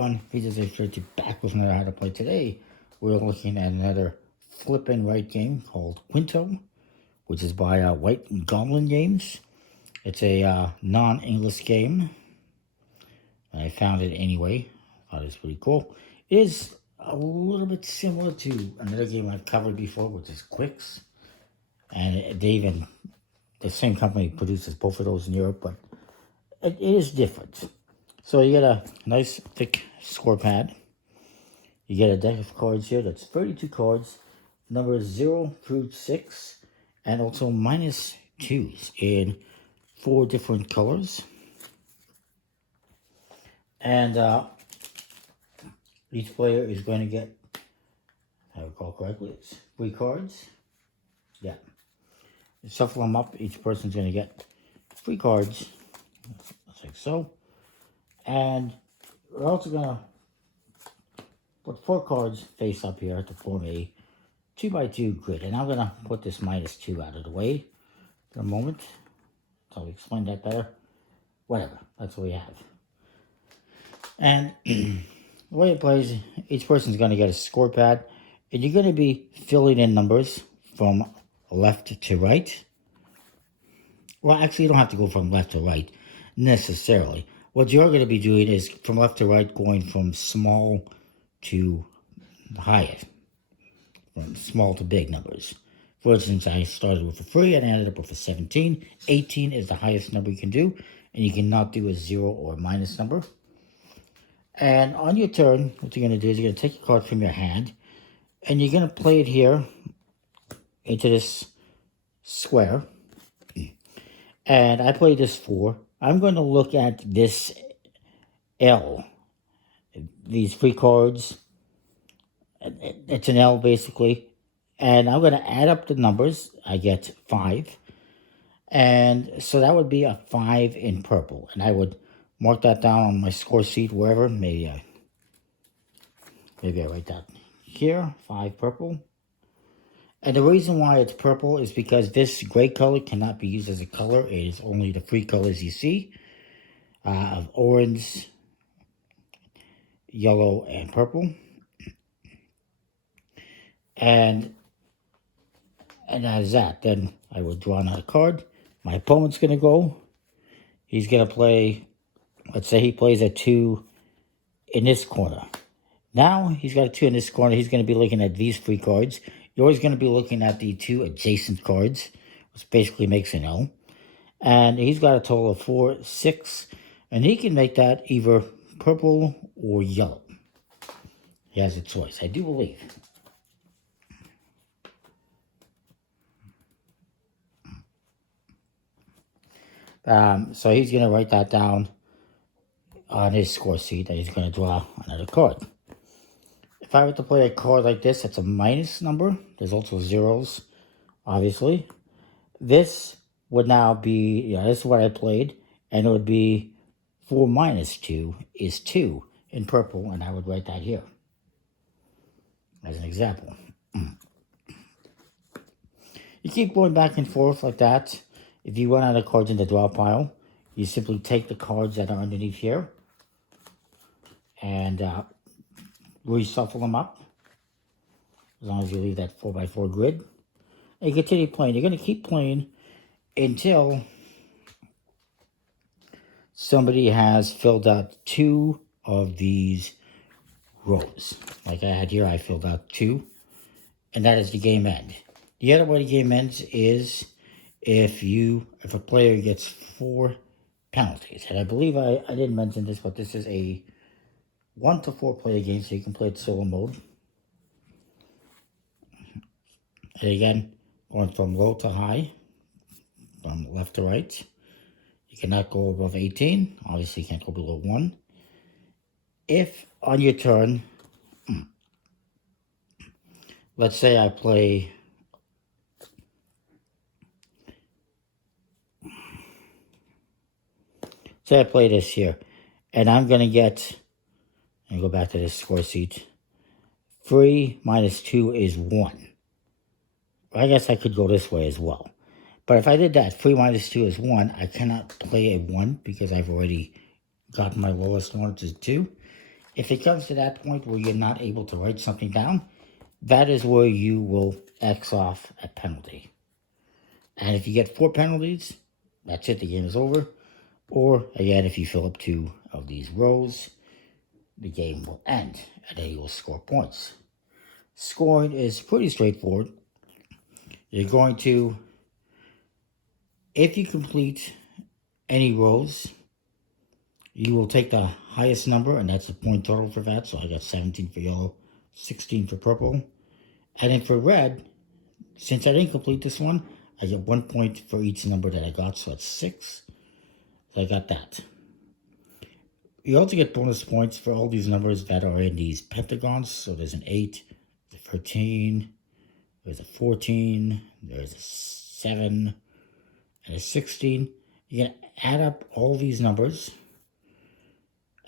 Videos are straight to back with another how to play. Today we're looking at another flip and write game called Qwinto, which is by White Goblin Games. It's a non-English game. I found it anyway. Thought it was pretty cool. It is a little bit similar to another game I've covered before, which is Quicks, and the same company produces both of those in Europe, but it is different. So you get a nice thick score pad. You get a deck of cards here that's 32 cards, numbers 0 through 6, and also -2s in 4 different colors. And each player is going to get, if I recall correctly, it's 3 cards. Yeah. You shuffle them up, each person's going to get 3 cards, like so. And we're also going to put 4 cards face up here to form a 2x2 grid. And I'm going to put this -2 out of the way for a moment. So I'll explain that better. Whatever, that's what we have. And the way it plays, each person's going to get a score pad. And you're going to be filling in numbers from left to right. Well, actually, you don't have to go from left to right necessarily. What you're going to be doing is from left to right, going from small to highest, from small to big numbers. For instance, I started with a 3 and I ended up with a 17. 18 is the highest number you can do, and you cannot do a 0 or a minus number. And on your turn, what you're going to do is you're going to take a card from your hand, and you're going to play it here into this square. And I played this 4. I'm going to look at this L, these 3 cards. It's an L basically. And I'm going to add up the numbers. I get 5. And so that would be a 5 in purple. And I would mark that down on my score sheet wherever. Maybe I write that here, 5 purple. And the reason why it's purple is because this gray color cannot be used as a color. It is only the 3 colors you see of orange, yellow, and purple. And as that, then I would draw another card. My opponent's going to go. He's going to play, let's say he plays a 2 in this corner. Now he's got a 2 in this corner. He's going to be looking at these 3 cards. You're always going to be looking at the 2 adjacent cards, which basically makes an L. And he's got a total of 4, 6, and he can make that either purple or yellow. He has a choice, I do believe. So he's going to write that down on his score sheet, and he's going to draw another card. If I were to play a card like this, that's a minus number. There's also zeros, obviously. This would now be, this is what I played, and it would be 4 minus 2 is 2 in purple, and I would write that here as an example. You keep going back and forth like that. If you run out of cards in the draw pile, you simply take the cards that are underneath here and reshuffle them up, as long as you leave that 4x4 grid. And you continue playing. You're going to keep playing until somebody has filled out 2 of these rows. Like I had here, I filled out 2, and that is the game end. The other way the game ends is if a player gets 4 penalties. And I believe I didn't mention this, but this is a 1 to 4 player game, so you can play it solo mode. And again, going from low to high, from left to right. You cannot go above 18. Obviously, you can't go below 1. If on your turn, let's say I play this here, and I'm going to get, and go back to this score sheet, 3 minus 2 is 1. I guess I could go this way as well. But if I did that, 3 minus 2 is 1, I cannot play a 1 because I've already got my lowest one, which is 2. If it comes to that point where you're not able to write something down, that is where you will X off a penalty. And if you get 4 penalties, that's it, the game is over. Or, again, if you fill up 2 of these rows, the game will end, and then you will score points. Scoring is pretty straightforward. You're going to, if you complete any rows, you will take the highest number, and that's the point total for that. So I got 17 for yellow, 16 for purple. And then for red, since I didn't complete this one, I get 1 point for each number that I got, so that's 6. So I got that. You also get bonus points for all these numbers that are in these pentagons. So there's an 8, a 13, there's a 14, there's a 7, and a 16. You're going to add up all these numbers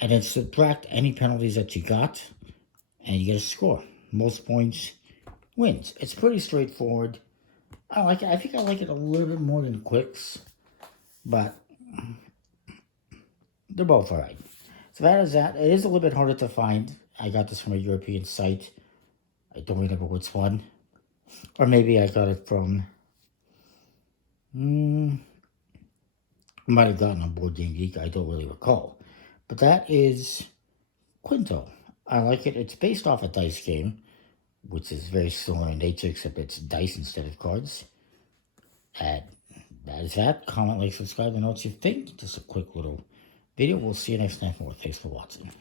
and then subtract any penalties that you got, and you get a score. Most points wins. It's pretty straightforward. I like it. I think I like it a little bit more than Quicks, but they're both alright. So that is that. It is a little bit harder to find. I got this from a European site. I don't remember which one. Or maybe I got it from... I might have gotten on Board Game Geek. I don't really recall. But that is Qwinto. I like it. It's based off a dice game, which is very similar in nature, except it's dice instead of cards. And that is that. Comment, like, subscribe, and know what you think. Just a quick little video. We'll see you next time. Thanks for watching.